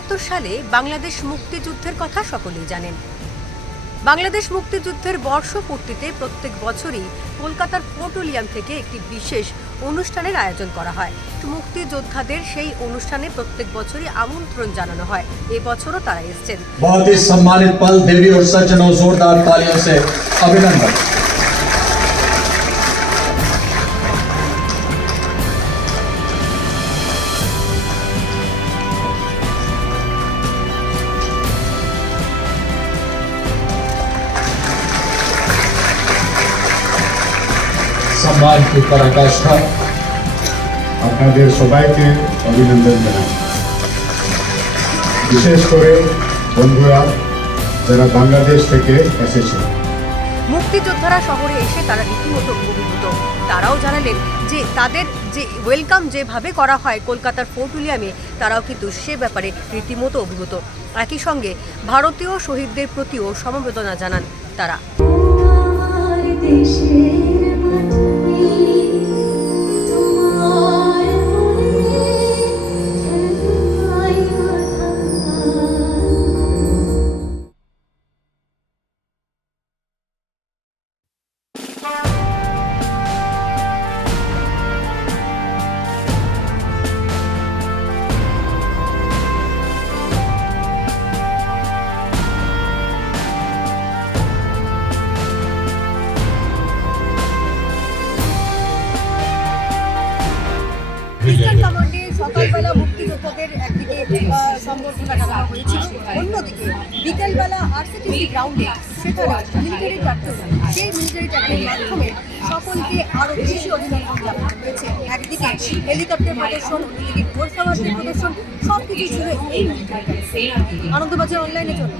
একাত্তর সালে বাংলাদেশ মুক্তিযুদ্ধের কথা সকলেই জানেন। বাংলাদেশ মুক্তিযুদ্ধের বর্ষপূর্তিতে প্রত্যেক বছরই কলকাতার পোর্টোলিয়াম থেকে একটি বিশেষ অনুষ্ঠানের আয়োজন করা হয়। মুক্তিযোদ্ধাদের সেই অনুষ্ঠানে প্রত্যেক বছরই আমন্ত্রণ জানানো হয়। এবছরও তারা এসছেন। সম্মানিত পাল দেবী অভিনন্দন সম্মানিত করা কাজটা আপনাদের সবাইকে অভিনন্দন জানাই। বিশেষ করে বন্ধুরা যারা বাংলাদেশ থেকে এসেছে মুক্তিযোদ্ধারা শহরে এসে তারা রীতিমতো অভিভূত তারাও জানালেন যে তাদের যে ওয়েলকাম যেভাবে করা হয় কলকাতার ফোর্ট উইলিয়ামে তারাও কিন্তু সে ব্যাপারে রীতিমতো অভিভূত। একই সঙ্গে ভারতীয় শহীদদের প্রতিও সমবেদনা জানান তারা। ইস্টার্ন কমান্ডে সকালবেলা মুক্তিযোদ্ধাদের একদিকে আহ, সম্বর্ধনা জানানো হয়েছিল। অন্যদিকে বিকেলবেলা আরসিটিসি গ্রাউন্ডে সেখানে মিলিটারি ট্যাক্টর সেই মিলিটারি ট্যাক্টরের মাধ্যমে সকলকে আরও বেশি অভিনন্দন জানানো হয়েছে। একদিকে হেলিকপ্টার প্রদর্শন অন্যদিকে ঘোড়সাওয়ারদের প্রদর্শন সব কিছু ছিল এই মিলিটারি আনন্দবাজার অনলাইনের জন্য।